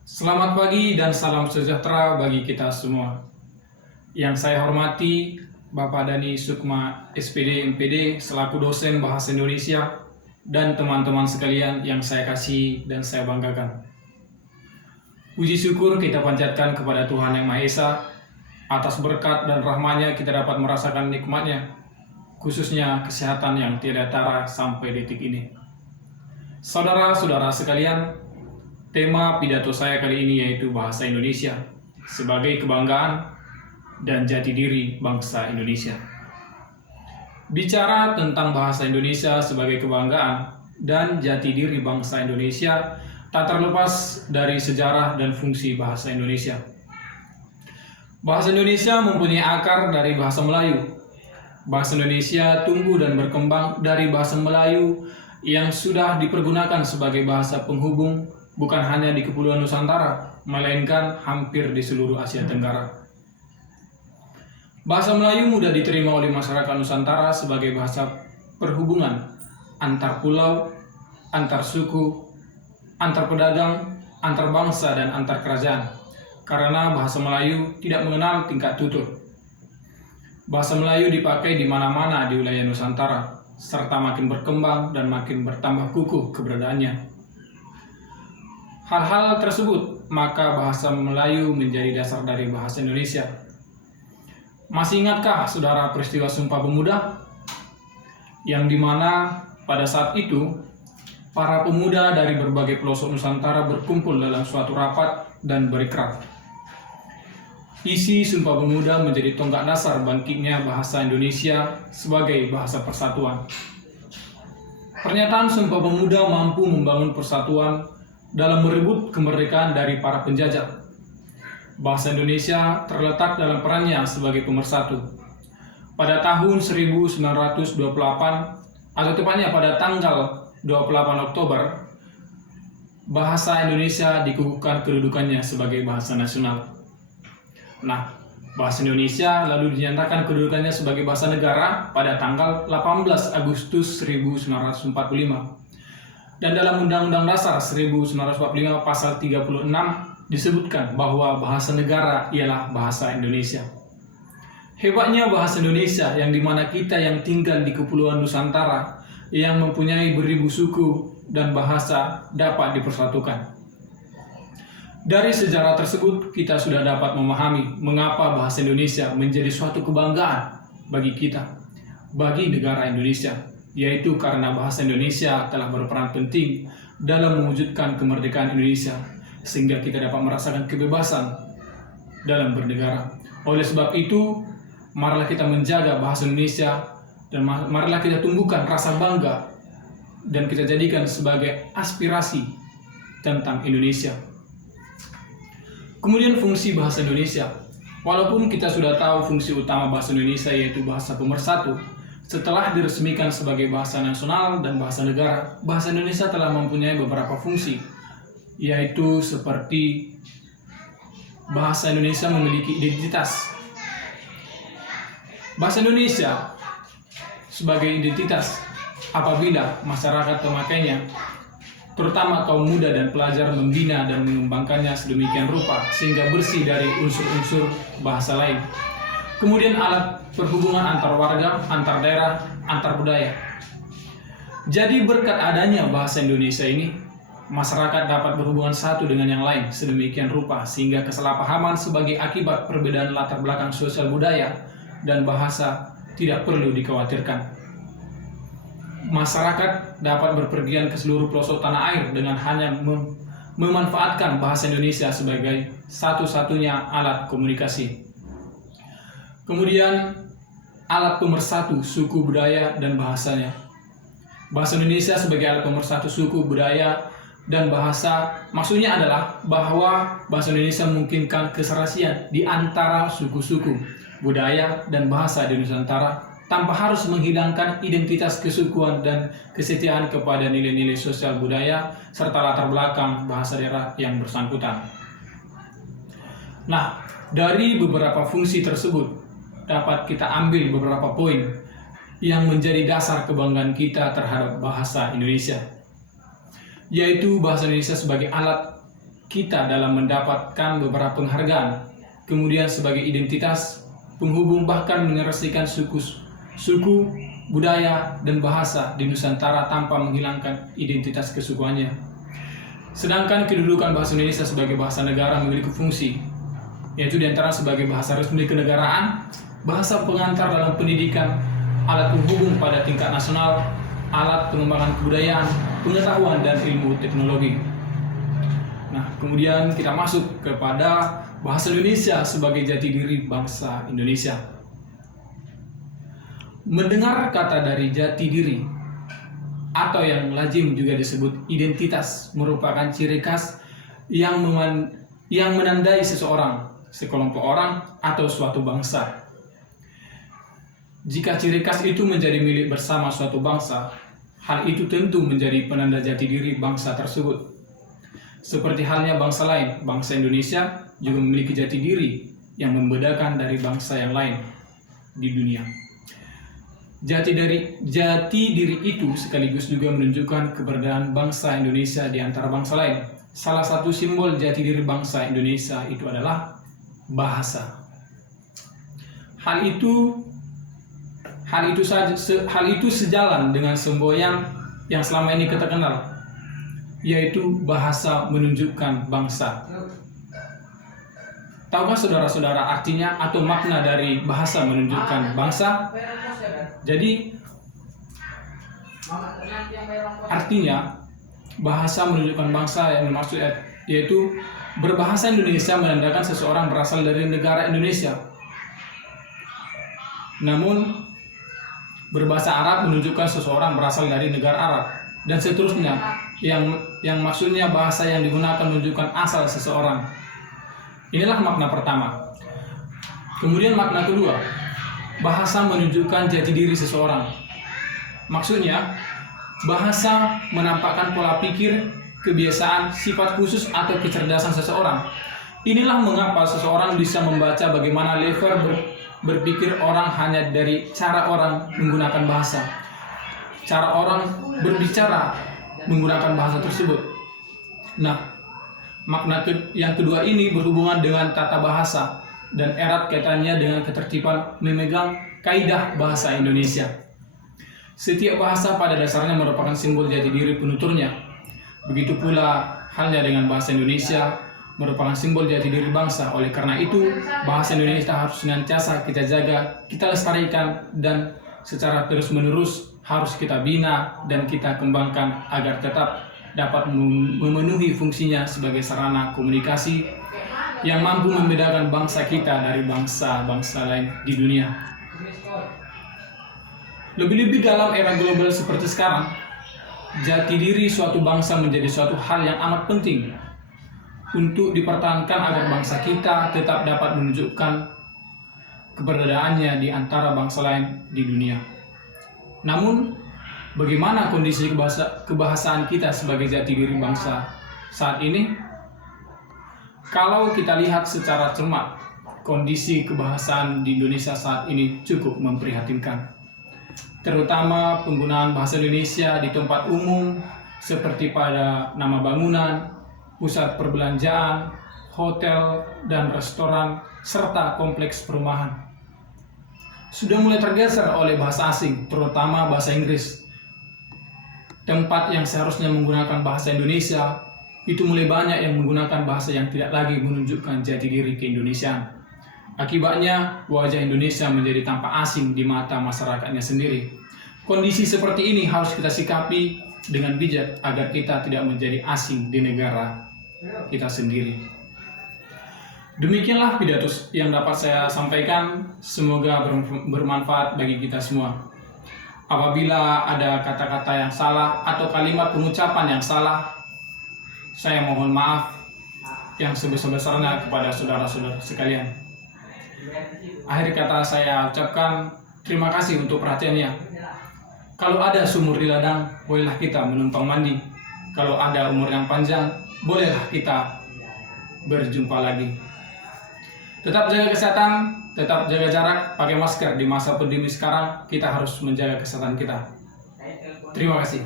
Selamat pagi dan salam sejahtera bagi kita semua. Yang saya hormati Bapak Dani Sukma SPD MPD selaku dosen Bahasa Indonesia dan teman-teman sekalian yang saya kasih dan saya banggakan. Puji syukur kita panjatkan kepada Tuhan Yang Maha Esa atas berkat dan rahmat-Nya kita dapat merasakan nikmat-Nya, khususnya kesehatan yang tiada tara sampai detik ini. Saudara-saudara sekalian, tema pidato saya kali ini yaitu bahasa Indonesia sebagai kebanggaan dan jati diri bangsa Indonesia. Bicara tentang bahasa Indonesia sebagai kebanggaan dan jati diri bangsa Indonesia tak terlepas dari sejarah dan fungsi bahasa Indonesia. Bahasa Indonesia mempunyai akar dari bahasa Melayu. Bahasa Indonesia tumbuh dan berkembang dari bahasa Melayu yang sudah dipergunakan sebagai bahasa penghubung bukan hanya di Kepulauan Nusantara, melainkan hampir di seluruh Asia Tenggara. Bahasa Melayu mudah diterima oleh masyarakat Nusantara sebagai bahasa perhubungan antar pulau, antar suku, antar pedagang, antar bangsa, dan antar kerajaan. Karena bahasa Melayu tidak mengenal tingkat tutur. Bahasa Melayu dipakai di mana-mana di wilayah Nusantara, serta makin berkembang dan makin bertambah kukuh keberadaannya. Hal-hal tersebut, maka bahasa Melayu menjadi dasar dari bahasa Indonesia. Masih ingatkah saudara peristiwa Sumpah Pemuda? Yang dimana pada saat itu, para pemuda dari berbagai pelosok Nusantara berkumpul dalam suatu rapat dan berikrar. Isi Sumpah Pemuda menjadi tonggak dasar bangkitnya bahasa Indonesia sebagai bahasa persatuan. Pernyataan Sumpah Pemuda mampu membangun persatuan dalam merebut kemerdekaan dari para penjajah. Bahasa Indonesia terletak dalam perannya sebagai pemersatu. Pada tahun 1928, atau tepatnya pada tanggal 28 Oktober, bahasa Indonesia dikukuhkan kedudukannya sebagai bahasa nasional. Nah, bahasa Indonesia lalu dinyatakan kedudukannya sebagai bahasa negara pada tanggal 18 Agustus 1945. Dan dalam Undang-Undang Dasar 1945 pasal 36 disebutkan bahwa bahasa negara ialah bahasa Indonesia. Hebatnya bahasa Indonesia yang dimana kita yang tinggal di Kepulauan Nusantara yang mempunyai beribu suku dan bahasa dapat dipersatukan. Dari sejarah tersebut kita sudah dapat memahami mengapa bahasa Indonesia menjadi suatu kebanggaan bagi kita, bagi negara Indonesia. Yaitu karena bahasa Indonesia telah berperan penting dalam mewujudkan kemerdekaan Indonesia, sehingga kita dapat merasakan kebebasan dalam bernegara. Oleh sebab itu, marilah kita menjaga bahasa Indonesia dan marilah kita tumbuhkan rasa bangga dan kita jadikan sebagai aspirasi tentang Indonesia. Kemudian fungsi bahasa Indonesia. Walaupun kita sudah tahu fungsi utama bahasa Indonesia yaitu bahasa pemersatu, setelah diresmikan sebagai bahasa nasional dan bahasa negara, bahasa Indonesia telah mempunyai beberapa fungsi, yaitu seperti bahasa Indonesia memiliki identitas. Bahasa Indonesia sebagai identitas apabila masyarakat pemakainya, terutama kaum muda dan pelajar, membina dan mengembangkannya sedemikian rupa sehingga bersih dari unsur-unsur bahasa lain. Kemudian alat perhubungan antar warga, antar daerah, antar budaya. Jadi berkat adanya bahasa Indonesia ini, masyarakat dapat berhubungan satu dengan yang lain sedemikian rupa sehingga kesalahpahaman sebagai akibat perbedaan latar belakang sosial budaya dan bahasa tidak perlu dikhawatirkan. Masyarakat dapat berpergian ke seluruh pelosok tanah air dengan hanya memanfaatkan bahasa Indonesia sebagai satu-satunya alat komunikasi. Kemudian alat pemersatu suku, budaya, dan bahasanya. Bahasa Indonesia sebagai alat pemersatu suku, budaya, dan bahasa maksudnya adalah bahwa bahasa Indonesia memungkinkan keserasian di antara suku-suku, budaya, dan bahasa di Nusantara tanpa harus menghilangkan identitas kesukuan dan kesetiaan kepada nilai-nilai sosial budaya serta latar belakang bahasa daerah yang bersangkutan. Nah, dari beberapa fungsi tersebut dapat kita ambil beberapa poin yang menjadi dasar kebanggaan kita terhadap bahasa Indonesia, yaitu bahasa Indonesia sebagai alat kita dalam mendapatkan beberapa penghargaan, kemudian sebagai identitas penghubung bahkan meneruskan suku, budaya, dan bahasa di Nusantara tanpa menghilangkan identitas kesukuannya. Sedangkan kedudukan bahasa Indonesia sebagai bahasa negara memiliki fungsi, yaitu diantara sebagai bahasa resmi kenegaraan, bahasa pengantar dalam pendidikan, alat penghubung pada tingkat nasional, alat pengembangan kebudayaan, pengetahuan, dan ilmu teknologi. Nah, kemudian kita masuk kepada bahasa Indonesia sebagai jati diri bangsa Indonesia. Mendengar kata dari jati diri atau yang lazim juga disebut identitas merupakan ciri khas yang menandai seseorang, sekelompok orang, atau suatu bangsa. Jika ciri khas itu menjadi milik bersama suatu bangsa, hal itu tentu menjadi penanda jati diri bangsa tersebut. Seperti halnya bangsa lain, bangsa Indonesia juga memiliki jati diri yang membedakan dari bangsa yang lain di dunia. Jati diri itu sekaligus juga menunjukkan keberadaan bangsa Indonesia di antara bangsa lain. Salah satu simbol jati diri bangsa Indonesia itu adalah bahasa. Hal itu sejalan dengan semboyan yang selama ini kita kenal, yaitu bahasa menunjukkan bangsa. Tahukah saudara-saudara artinya atau makna dari bahasa menunjukkan bangsa? Jadi, artinya bahasa menunjukkan bangsa yang dimaksud yaitu berbahasa Indonesia menandakan seseorang berasal dari negara Indonesia. Namun, berbahasa Arab menunjukkan seseorang berasal dari negara Arab, dan seterusnya, yang maksudnya bahasa yang digunakan menunjukkan asal seseorang. Inilah makna pertama. Kemudian makna kedua, bahasa menunjukkan jati diri seseorang. Maksudnya, bahasa menampakkan pola pikir, kebiasaan, sifat khusus atau kecerdasan seseorang. Inilah mengapa seseorang bisa membaca bagaimana level berpikir orang hanya dari cara orang menggunakan bahasa. Cara orang berbicara menggunakan bahasa tersebut. Nah, makna yang kedua ini berhubungan dengan tata bahasa dan erat kaitannya dengan ketertiban memegang kaidah bahasa Indonesia. Setiap bahasa pada dasarnya merupakan simbol jati diri penuturnya. Begitu pula halnya dengan bahasa Indonesia merupakan simbol jati diri bangsa. Oleh karena itu, bahasa Indonesia harus senantiasa kita jaga, kita lestarikan, dan secara terus-menerus harus kita bina dan kita kembangkan agar tetap dapat memenuhi fungsinya sebagai sarana komunikasi yang mampu membedakan bangsa kita dari bangsa-bangsa lain di dunia. Lebih-lebih dalam era global seperti sekarang, jati diri suatu bangsa menjadi suatu hal yang amat penting untuk dipertahankan agar bangsa kita tetap dapat menunjukkan keberadaannya di antara bangsa lain di dunia. Namun, bagaimana kondisi kebahasaan kita sebagai jati diri bangsa saat ini? Kalau kita lihat secara cermat, kondisi kebahasaan di Indonesia saat ini cukup memprihatinkan. Terutama penggunaan bahasa Indonesia di tempat umum seperti pada nama bangunan, pusat perbelanjaan, hotel, dan restoran, serta kompleks perumahan. Sudah mulai tergeser oleh bahasa asing, terutama bahasa Inggris. Tempat yang seharusnya menggunakan bahasa Indonesia, itu mulai banyak yang menggunakan bahasa yang tidak lagi menunjukkan jati diri keindonesiaan. Akibatnya, wajah Indonesia menjadi tampak asing di mata masyarakatnya sendiri. Kondisi seperti ini harus kita sikapi dengan bijak agar kita tidak menjadi asing di negara kita sendiri. Demikianlah pidato yang dapat saya sampaikan, semoga bermanfaat bagi kita semua. Apabila ada kata-kata yang salah atau kalimat pengucapan yang salah, saya mohon maaf yang sebesar-besarnya kepada saudara-saudara sekalian. Akhir kata saya ucapkan terima kasih untuk perhatiannya. Kalau ada sumur di ladang, bolehlah kita menumpang mandi. Kalau ada umur yang panjang, bolehlah kita berjumpa lagi. Tetap jaga kesehatan, tetap jaga jarak, pakai masker di masa pandemi sekarang. Kita harus menjaga kesehatan kita. Terima kasih.